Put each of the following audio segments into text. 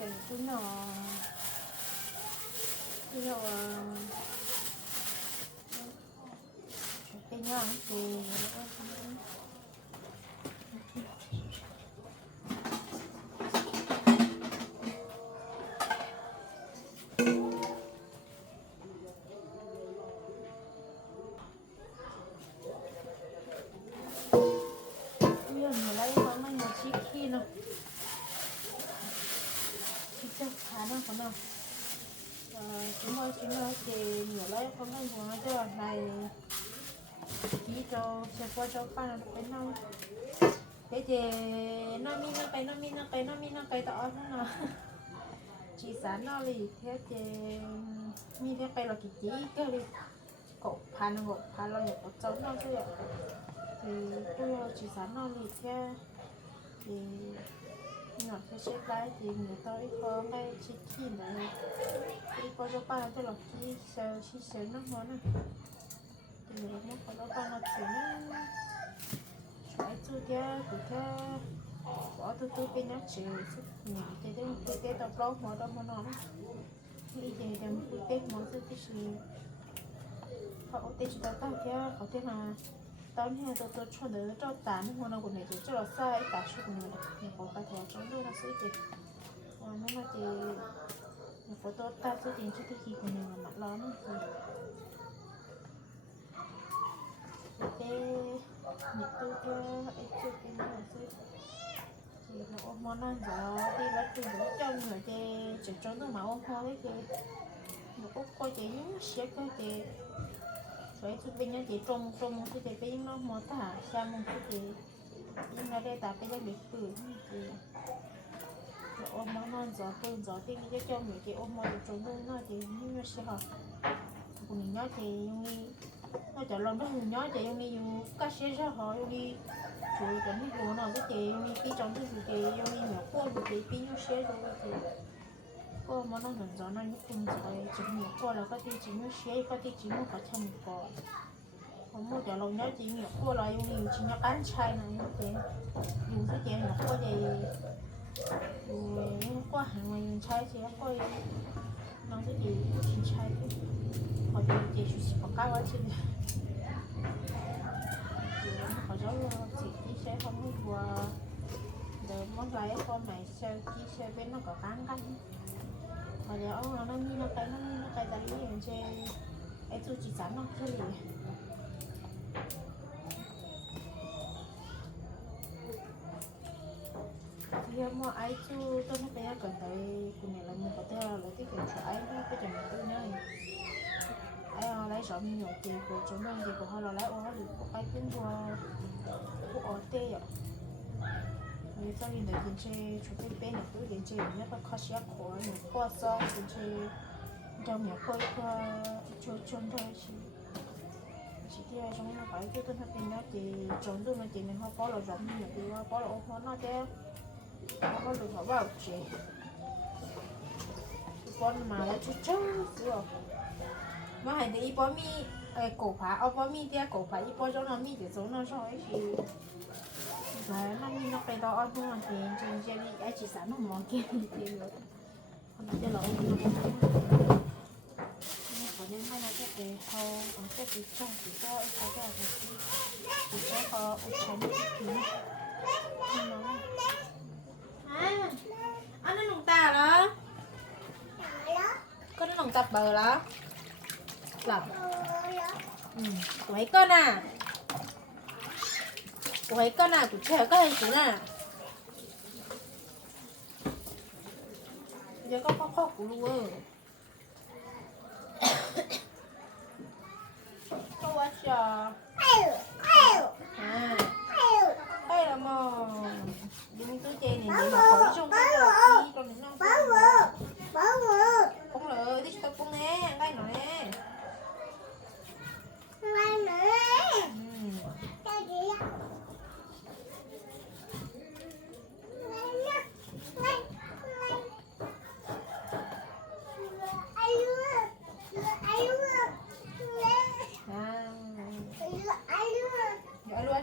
cái chú nó ví dụ cái nhỏ thì งของเราจะใส่ชีโจเชฟว่าโจป้าเปน้องเจเจน้องมีน้องไปน้องมีน้องไปน้องมีน้องไปต่ออ้อนน้นจีสานอลีเทเจมีเทไปเรากจีก็เลยกบพันกบพันเราอยากกบโจน้องเสียคือตัวจีสานอลีเทเจ nhỏ cái xe lái thì người ta ít có ngay chỉ khi này ít có cho ba cho lọc khi sờ khi sờ nó ngon này. Thì người nó có cho ba lọc chỉ nó phải chú kia của kia bỏ từ từ bên nhát chịu nhỏ thì đến cái cái tao lâu mà đâu mà nó thì thì đừng cái cái món thứ cái gì? Họ có tiền chúng ta kia họ tiền nào tao nghe tôi tôi cho đỡ cho tán mà nó cũng này thì cho là sai cả số của mình mình có cái thẻ trong đó sẽ nó mà thì mình có tôi ta số tiền cho cái gì của mình là lo cái mình tôi cho ấy cho cái này là sẽ thì nó ôm món ăn giờ đi lấy tiền cho người thì chỉ trong đó mà ôm hoa đấy thì nó có coi chỉ những sẽ coi thì vậy chút bên nhau chỉ trông trồng thì thì bên nó mò thả sang một cái thì bên nó đây ta bây giờ bị bự thì ôm nó non gió cơn gió thì cái cho mình thì ôm nó được trông luôn nó thì nhưng mà sẽ học cùng nhau thì dùng đi nó chọn lòng nó cùng nhau thì dùng đi dùng các xe ra họ dùng đi chủ cái đi dùng nó cái thì dùng đi cái trong cái gì thì dùng đi nhỏ qua một cái pin nó xe rồi thì có mà nó dần dần nó nhúc cùng rồi chỉ một qua là có thể chỉ nó xe có thể chỉ nó có thêm một cái không mua cho lòng nhớ chỉ nhỏ qua là dùng nhiều chỉ nhỏ ăn chay này như thế dùng cái tiền nhỏ qua thì dùng qua hàng ngoài dùng chay thì qua nó cái gì chỉ chay họ thì chỉ chỉ có cái quá chứ họ là chỉ chỉ sẽ không có vừa để món lấy con này xe chỉ xe bên nó có cán cán Ờ, họ ông nó như nó cái, nó như nó cái đấy liền chơi ấy tôi chỉ dám nó cái gì thì mà ai chú tôi nó bây giờ cần thấy cùng này là mình có thể lấy cái kiểm soát ấy cái chồng tôi nhớ ai lấy rõ mình nhổ tiền của chúng mình thì của họ là lấy ô họ được cái tiếng của của ô tê ạ người ta nhìn thấy trên chụp cái bên này tôi đến trên nhất là khó xé khó này qua sau đến trên trong nhà khơi qua cho chôn thôi chỉ chỉ kia trong nó phải cái tên bên đó thì trồng tôi mà chị mình họ có là giống như thì có là ô họ nó thế có được họ vào chị con mà là chú, chú rồi mà hay để bó mi cổ phá ở bó mi tia cổ phá ý bó cho nó mi để số nó rồi thì và nó mi nó cái đó ở không thì trên trên đi cái chỉ sản nó món kia thì rồi còn nó cho là ông nó có những hai cái cái hầu ở cái cái trong cho cái cái cái chỉ cho họ út chén cái thứ à anh nó nồng tà đó con nó nồng tập bờ đó là ừ tuổi con à tuổi con à tuổi trẻ con gì nè giờ có có khó của luôn có quá trời à đây là mò đừng cứ chơi này để mà khỏi trong cái là đi còn nó cũng lỡ đi cho con nè đây nè ừ. à giỏi luôn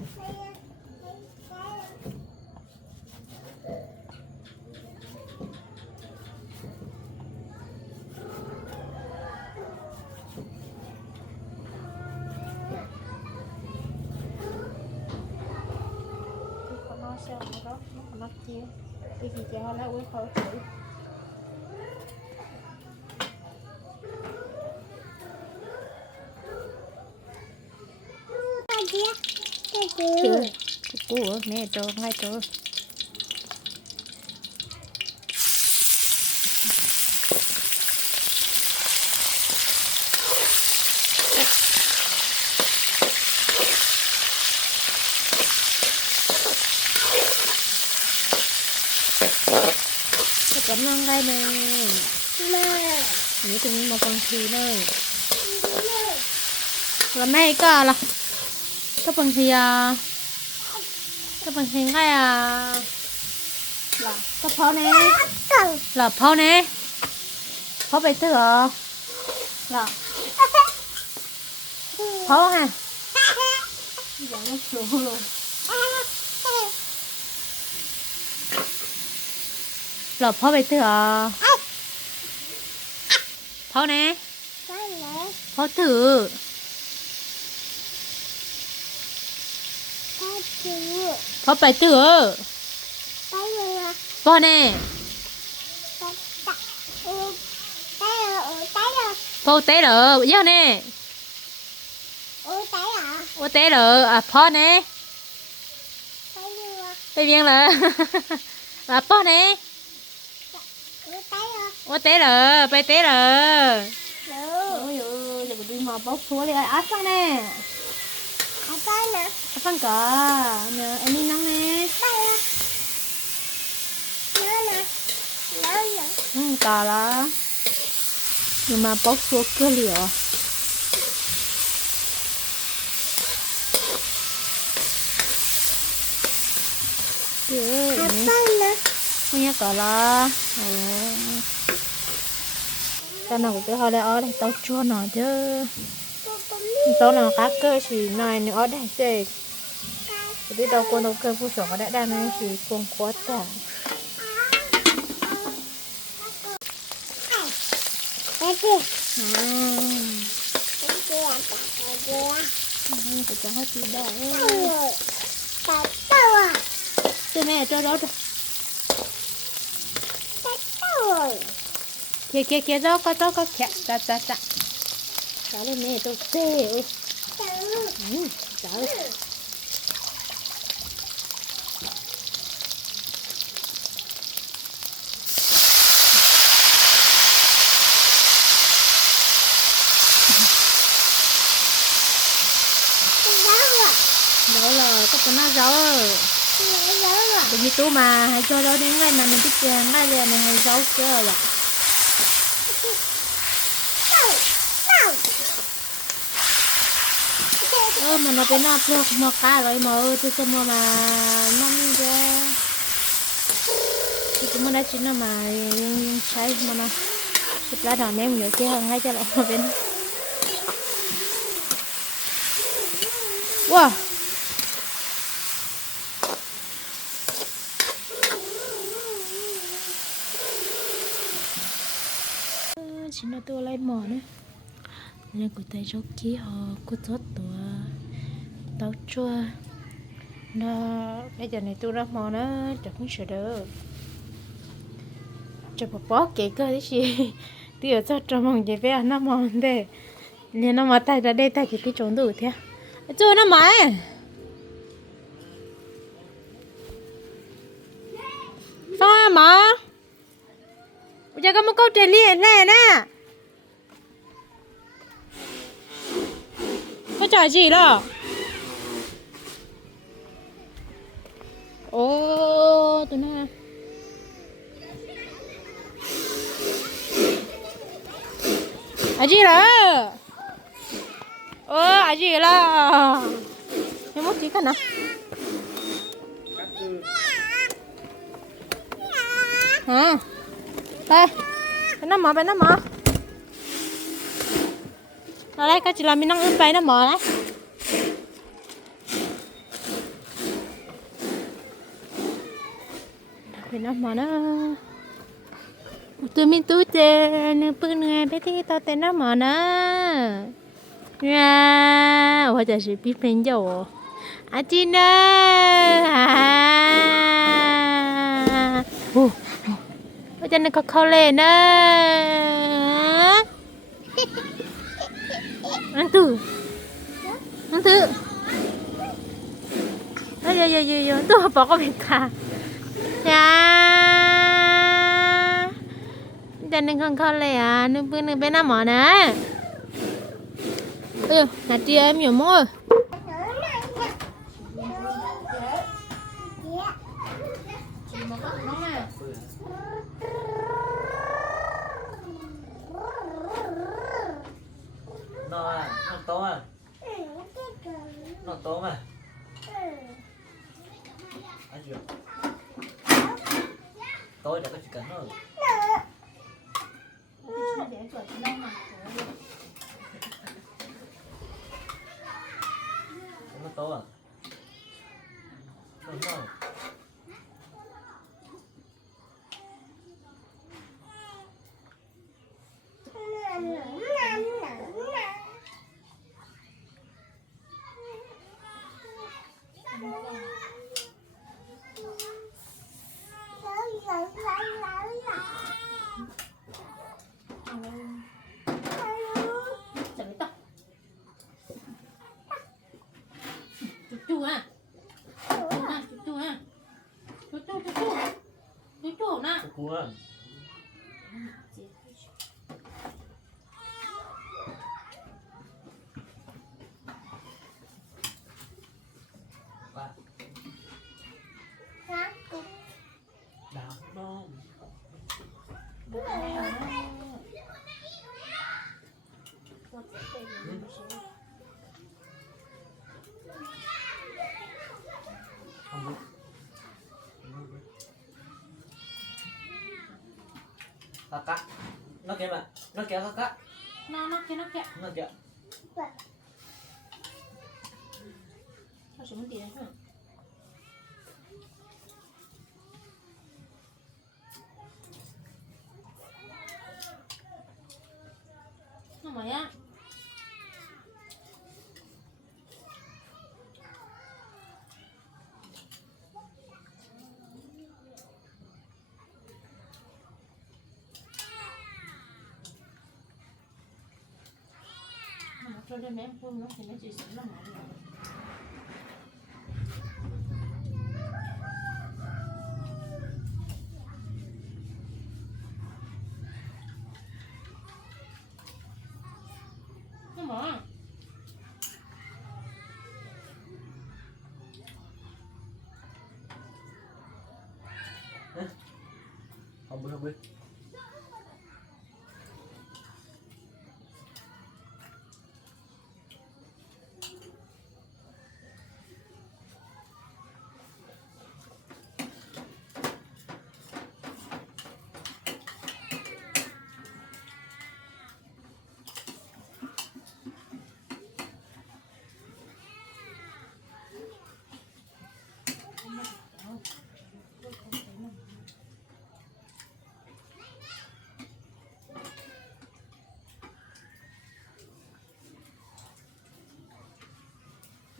để lúa chỉ còn non đó có ký còn nó còn non đi thì uống khẩu thử chưa của mẹ cho ngay cho cảm ơn đây nè. Nghĩ từng một con thì này là mẹ có à? là các bạn thì à thì ngay à. Là cái phao này là phao này phao bị thứ à là. Phao ha giờ nó xuống luôn. Là phao này phao thử phao bị thứ phao này phao té rồi giờ nè? Ô té rồi à phao này bây giờ là là phao này ô té rồi bay té rồi ôi ơi giờ đi mà đi áp nè áp phân cờ nhờ em đi nắng nè. Ừ, cờ là nhưng mà bóc xuống cơ liệu Kìa, không nhớ cờ là ừ. tao nào cũng tự hỏi lại ở đây tao chua nó chứ tao nào cá cơ chỉ này nữa đây chứ đi đâu con đâu cơ phụ sổ đã đang này chỉ quân quá tả à phải cho hết gì đâu cho mẹ cho. Đó kia kia kia đó có đó có kẹt cha cha cha lên mẹ tôi. Tê ừ trời đó là có tao nói rõ đừng như tú mà hãy cho đó đến ngay mà mình thích tiền ngay liền này hãy giấu kia là ơ mà nó bên nó được một cá rồi mà tôi tôi mua mà nó ra. Thì cũng muốn đã chín nó mà nhưng sai mà nó thịt lá đỏ ném nhiều kia hơn ngay cho lại một bên. Wow. Chỉ là tôi lấy mỏ nữa. Nên cô tay cho kia họ, cô chốt ตัว tao chua. Nó bây giờ này tôi ra mò nó chẳng sợ đỡ. Cho bà bó kể cơ đấy chị. Tôi ở cho cho mong gì về nó mong đây nên nó mà tay ra đây, tay chỉ cái trốn đủ thế. Chưa nó mãi sao mà bây giờ có một câu trả lời này nè có trả gì โอ้ตัวหน้าอาจีละโอ้อาจีละยังไม่จีกันนะฮะไปไปน้ำหมอไปน้ำหมออะไรก็จีรามีนั่งอื่นไปน้ำหมอนะ ไปนะหมอนะตัวมีตู้เจนปืนไงไปที่ตาเต้นนะหมอนะว้าว่าจะสิพี่เป็นเจ้าอาจีนะโอ้ว่าจะนึกเขาเลยนะอันตุอันตุเยอะเยอยเยอะตัวบอกก็เป็นค่ะ จ้าจะนึ่งของเขาเลยอะนึ่งปืนนึ่งไปหน้าหมอนะเออนาเจียมอยู่มั้งนอนนอนโต๊ะนอนโต๊ะมา tôi đã có chỉ cần nó để chuột nó mà nó to à nó to Chả biết tao Chú chú à Chú à chú chú à Chú chú chú chú Chú chú nè cái cua ba đào non không biết kakak. Nó kìa mà nó kìa kakak? Nó nó kia nó kia nó kìa Sao xuống tiền hả Nó mày á cho nên em phun nó thì nó chỉ sống là mãi rồi nó mở không biết không biết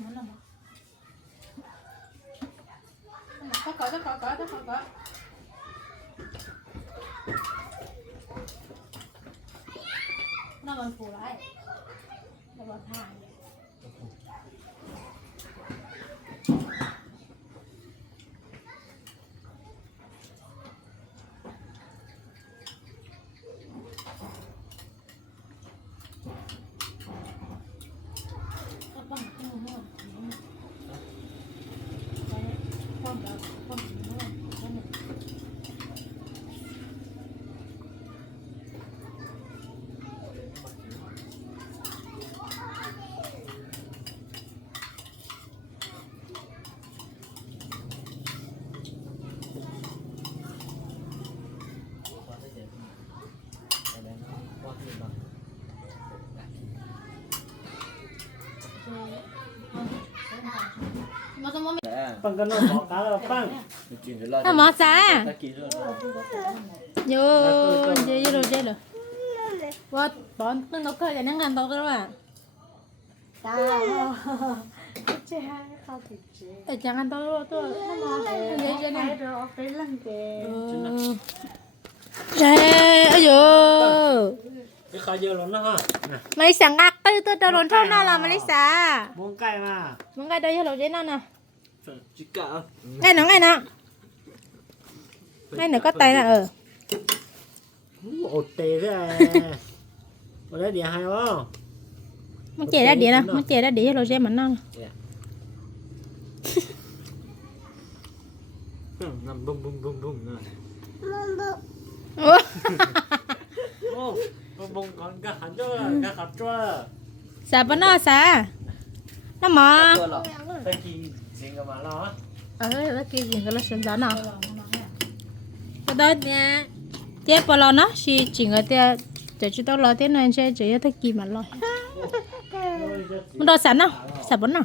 nó nằm có cỡ có cỡ có cỡ cỡ nó còn phủ lại nó còn thả Nó bằng cái mồm nó bằng con đó con nó con này bằng cái nó bỏ cá là bằng à mỏ xa rồi vô vô vô rồi vô rồi bỏ bỏ nó cơ cho nó ngăn tao đó à Ê, chẳng ăn tôi tôi nó rồi cái lăng kề Trời ơi ha nè. Malaysia ngạc cái tôi đâu đồn thâu nào là Malaysia muốn cay mà. Muốn cái đây hello nó nè. chỉ cả Ngay nó ngay nó Ngay nó có tay nè ừ ột tê à. Ở đây địa hay không Muốn chè ra đĩa nè Muốn chè ra đĩa hello trên mình nó nằm bum bum bum bum nè Ủa? ô bông bông còn cái hẳn cho cái hạt cho Sao bà nó sao Nó mò Cái Ờ, cái kia gì cái là sân gió nào? Cái đó nha. Chế bà lo nó? Chị chỉ người ta Để chú tao lo thế này Chế chỉ thích gì mà lo. Muốn đồ sẵn không? Sẵn bún nào?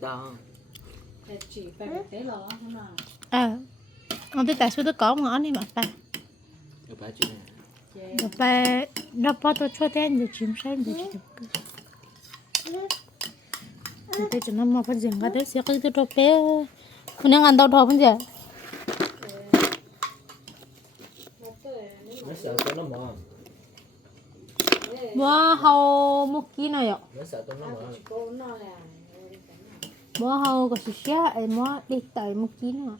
Đau. Chỉ lò nào? À Ông tôi tại sao tôi có ngõ này mà Ở bãi chuyện này Mà bà Nó bỏ tôi cho tên Để chìm sáng Để cho diện Cái sẽ cái nào là nào được cái là cái Lò tiền chóc hả mua gói cho cho cô không tiền chứ nó Mà sao có chú chú nhá chỉ là tôi thì nó thế nếu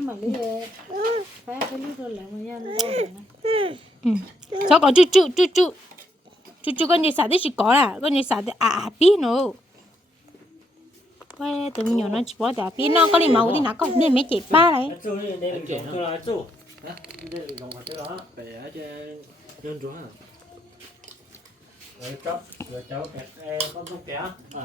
mà lý phải cái lý tôi lại mà. Nha nó đâu Ừ. Sao có chú chú chú chú Chú chú con gì xả thì chỉ có là Con gì xả thì à à bí nữa Quay tụi nhỏ nó chỉ bỏ để bí nó. Có đi màu thì nó có nên mấy chị ba đấy chú này đây là dùng cho nó chú đây là dùng cho nó